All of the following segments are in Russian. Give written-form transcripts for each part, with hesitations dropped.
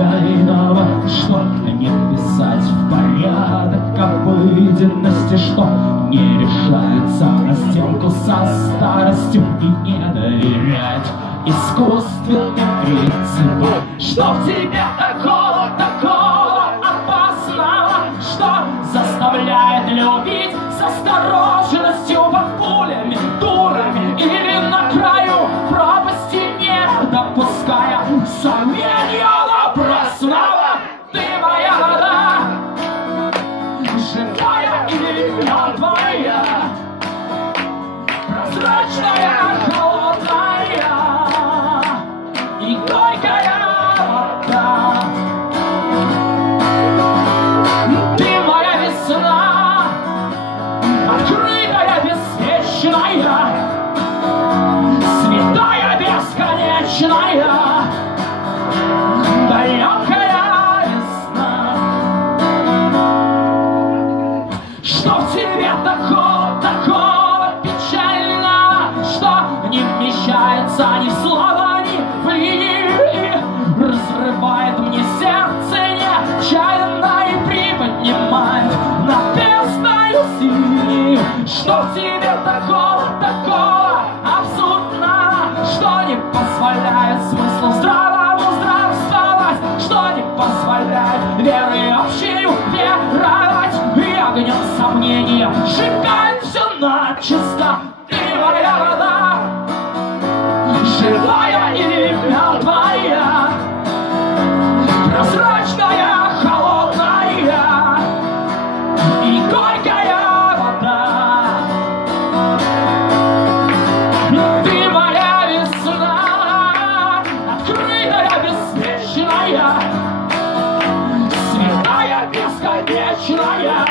случайного, что не вписать в порядок обыденности, что не решается на сделку со старостью и не доверять искусственным принципам. Что в тебе такого опасного, что заставляет любить с осторожностью под пулями, дурами или на краю пропасти, не допуская сомнения напрасного? Ты моя вода, живая или мертвая, прозрачная, холодная и горькая вода. Ты моя весна, открытая, беспечная, святая, бесконечная, далекая весна. Что в тебе такого печального, что не вмещается ни в слова, ни в линии, разрывает мне сердце нечаянно и приподнимает на пестную синюю? Что в тебе такого абсурдного, что не позволяет смыслу здравому здравствовать, что не позволяет веры общую веровать и огнем сомнения сжигать все начисто? Ты моя вода, живая или мертвая, прозрачная, холодная и горькая вода. Ты моя весна, открытая, беспечная, святая, бесконечная,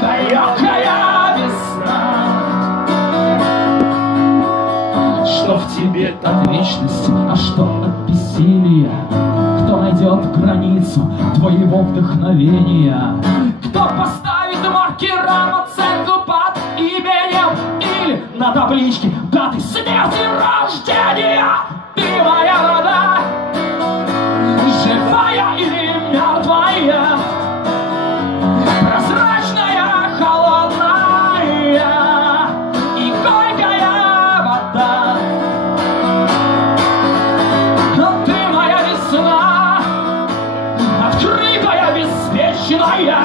далекая весна. Что в тебе от вечности, а что от бессилия? Кто найдет границу твоего вдохновения? Кто поставит маркером оценку под именем или на табличке даты смерти рождения? Ты моя вода, живая или мертвая, прозрачная, холодная и горькая вода. Ты моя весна, открытая, беспечная,